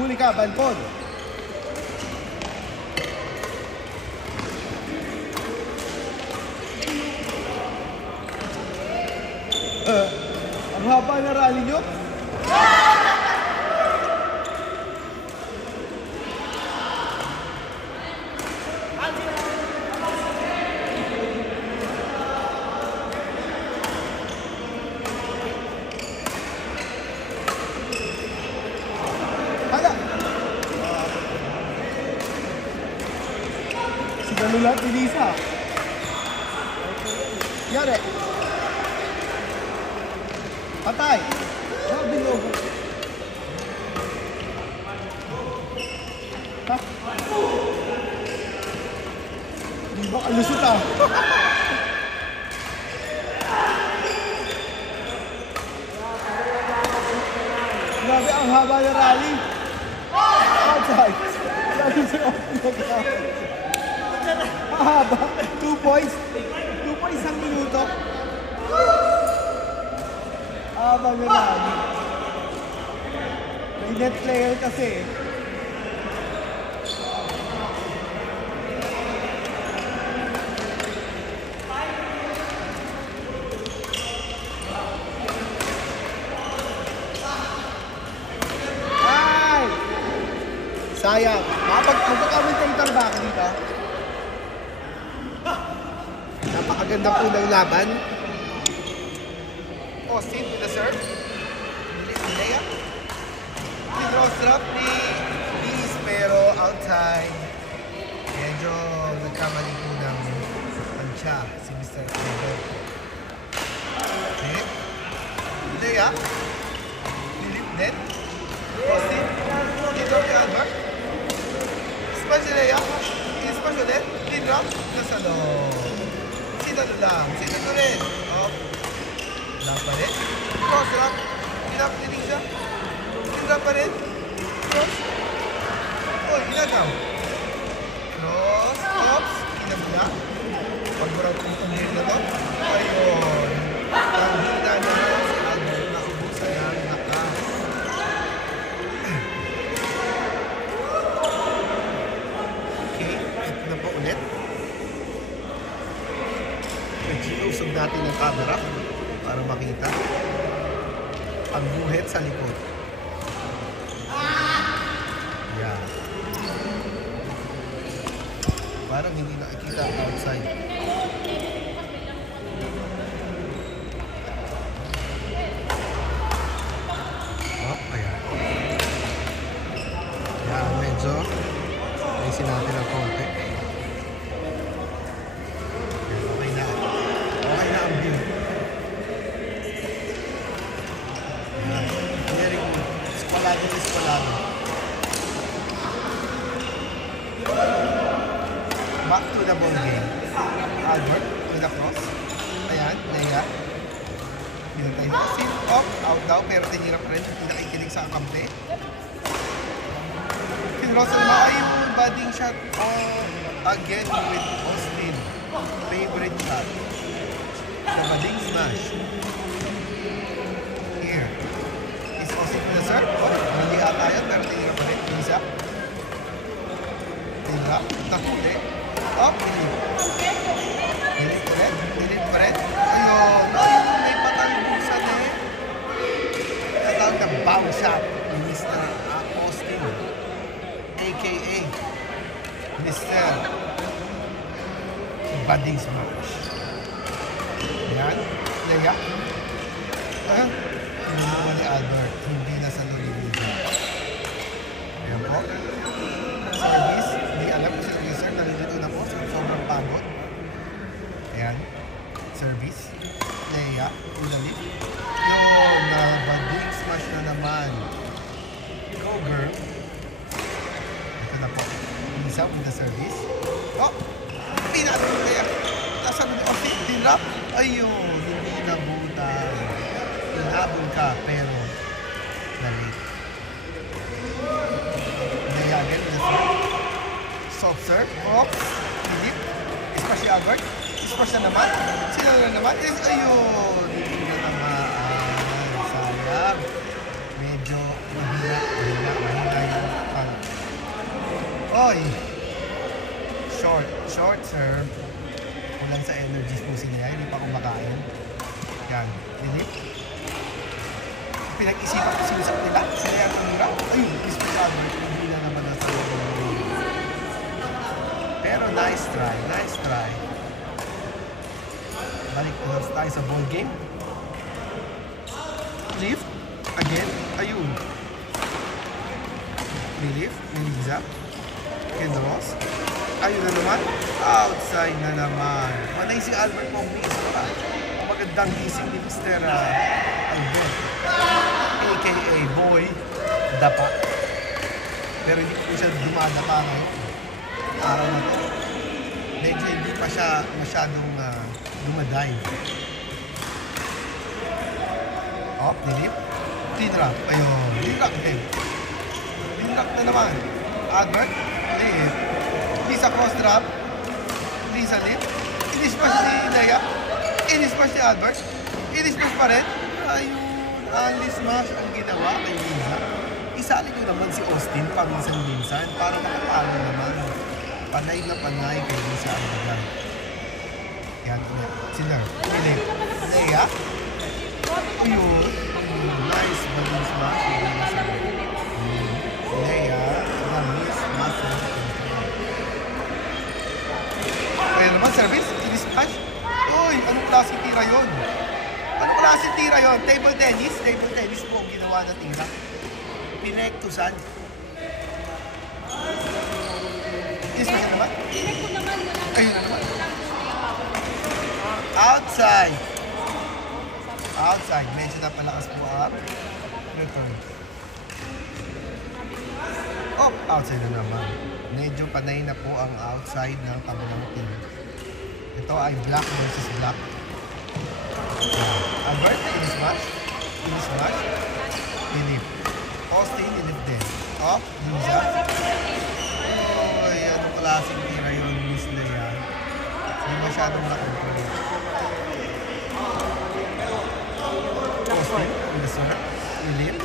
Huli ka, Balpon. Ang haba na rally nyo. Nalulat ni Lisa. Yari. Patay. Ah, bilog. Ha? Di ba kalusot ah? Grabe ang haba na rally. Outside. Lalo sa open. Mahaba. 2 points. 2 points ang minuto. Habang nalagi. May net player kasi. Ay! Sayang. Magkakacommentator ba ako dito? Napakaganda po ng laban. Austin with the serve. Lea. Draw strap ni Liz pero outside. Medyo nagkamali po ng pansya si Mr. Trevor. Okay. Lea. Philip net. Austin. Dito kay Albert. Smash si Lea. Smash ulit. Drop. Nasa loob. Sinalo lang. Sinalo rin. Up. Lang pa rin. Cross drop. Hinap ni Lisa. Hinap pa rin. Cross. Oh, hinagaw. Cross. Ops. Hinap na. Pag-burap kong panghirin na to. Ayun. Ang hina na si Albert. Nakabusan na. Naka. Okay. Ito na po ulit. Usog natin ang camera para makita ang buhet sa likod. Yan. Parang hindi nakikita outside. Oh, ayan. Yan, medyo ayusin natin ang konti. Back to the ball game. Albert with the cross. Ayan, Lea. Pinatay na. Sit off, out daw, pero tinira pa rin. Hindi nakikinig sa kakampi. Phil Russell ay yung batting shot again with Austin. Favorite shot. The batting smash. Here. Is Austin with the serve? Oh, hindi ata yan, pero tinira pa rin. Isa. Tinira. Nakuli. Up, Dilit ulit. Dilit pa rin. Ayun. Ayun, may patalbusan eh. Natawag na bounce shot ni Mr. Austin. A.K.A. Mr. Batting smash. Yan. Lea. Hindi naman ni Albert. Hindi na sa Luliliza. Ayan po. Service. Hindi alam ko si Lisa. Nalilito na po. Sobrang pagod. Ayan. service. Leia, ulalip. Yun, bading smash na naman. Go, girl. Ito na po. Isa with the service. Oh! Pinatong Leia. Nasa mo oh, dinrap. Ayun, hindi nabutan. Hinabol ka, pero nalit. Leia again with the serve. Soft serve. Oops. Philip. Smash si Albert. Smash na naman. Sino na naman? Ayun. Hindi na naman. Sayang. Medyo mahina yung pang. Oy. Short serve. Kulang sa energies po sila. Hindi pa kumakain. Yan. Philip. Pinag-isipan ko sinusap nila. Sila yung tumira. Ayun. Smash si Albert. Hindi na naman na sa pero nice try. Balik na tayo sa ball game. Lift. Again. Ayun. Relief. Niliza. Kendros. Ayun na naman. Outside na naman. Manay si Albert Pong-Miso pa. Magandang gising ni Mr. Albert. A.K.A. Boy Dapa. Pero hindi po siya dumadapa ngayon. Araw na to. Medyo hindi pa siya masyadong dumadive. Oh, dilip. Tinrap. Ayun. Tinrap din. Tinrap na naman. Albert. Lip. Lisa cross drop. Lisa lip. Inismash si Leia. Inismash si Albert. Inismash pa rin. Ayun. Inismash ang ginawa kay Lisa. Isali ko naman si Austin paminsan-minsan para makapalo naman. Panay na panay kay Lisa Alvarez. Yan ulit. Sila. Philip. Leia. Ayun. Nice balloon smash. Leia. Ramis. Muscle. Ayun naman, service. Smash. Uy, anong klaseng tira yun? Anong klaseng tira yun? Table tennis? Table tennis po ang ginawa na tira. Pinektusan. Smash na naman? Ayun na naman. Outside. Medyo napalakas po ang return. Oh, outside na naman. Medyo panay na po ang outside ng kabilang team. Ito ay black versus black. Albert, in-smash. Philip. Austin, Philip din. Oh, Lisa. Anong klaseng tira yun, Miss Leia? Hindi masyadong na-control. Austin, with the serve. Philip.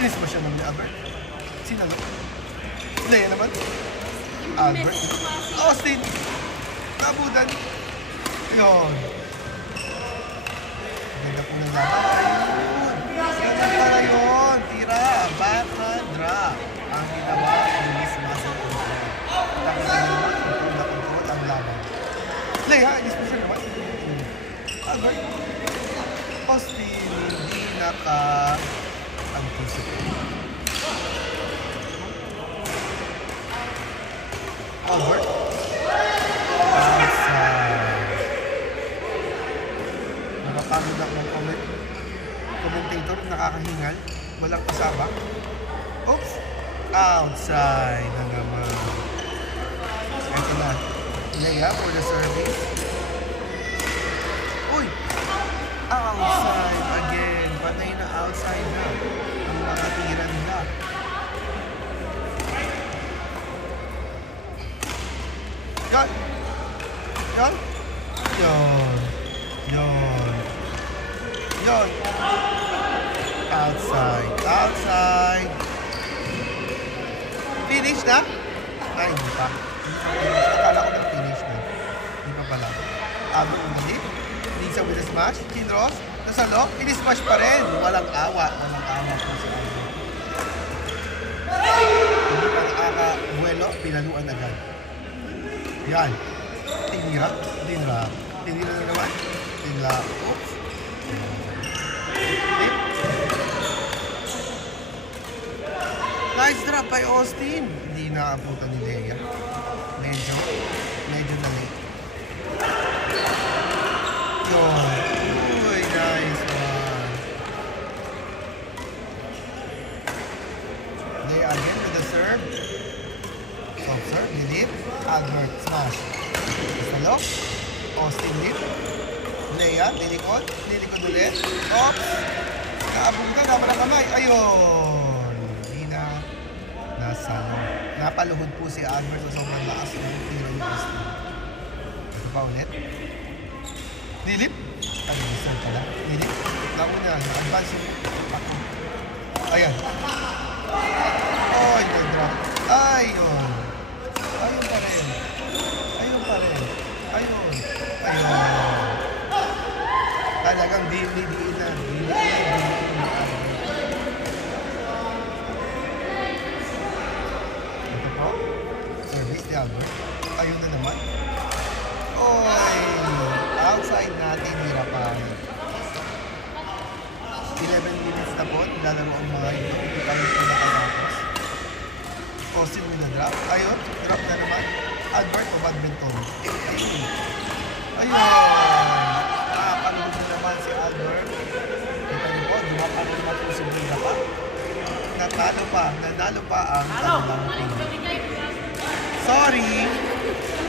Inis ba siya ng Albert? Sino? Leia naman. Albert. Austin. Nabutan. Yun. Ganda po ng laban. Ganda pala yun. Tira. Backhand drop. Ang ginawa ay Miss Muscle Control. Tapos na naman, control ang laban. Leia, inis mo siya naman. Albert. Austin, hindi naka-anticipate. Albert. Nakapagod ako ng commentator, nakakahingal. Walang kasama. Oops! Outside na naman. Ito na. Leia for the service. Uy! Outside again. Patay na outside na. Ang mga tira nila. Yan! Yan! Yon! Outside! Finish na? Ay, hindi pa. Akala ko nag-finish na. Hindi pa pala. Abo ulit. Lisa with the smash. Kinros. Nasalo. Ini-smash pa rin. Walang awa po sa ano. Hindi pa nakaka-buelo. Pinaluan agad. Yan. Tinira na naman. Oops. Nice drop by Austin. Hindi nakaabutan ni Leia. Medyo na late. Gonzalo. Austin Lim. Lea, nilikod ulit. Oops! Naabutan, napala kamay. Ayun! Hindi na nasalo. Napaluhod po si Albert sa sobrang lakas ng tira ni Austin. Ito pa ulit. Nilip. Ano, Mr. pala. Nilip. Nauna, na-advance yung ako. Ayan. Ay, nag-drop. Ayun. Ayun pa rin. Ayun pa rin. Ayun. Ayun. Talagang dili-dili na. Ito po. Service ni Albert. Ayun na naman. Oy! Outside natin, hirapan. 11 minutes na po. Nilalaro ang mga ito. Hindi kami po nakatapos. Austin with the drop. Ayun. Drop na naman. Albert o badminton. Ayun. Ayun. Nakapanood na naman si Albert. Kita niyo po, dumapanood na po si Bida pa. Nanalo pa ang kanilang team. Sorry!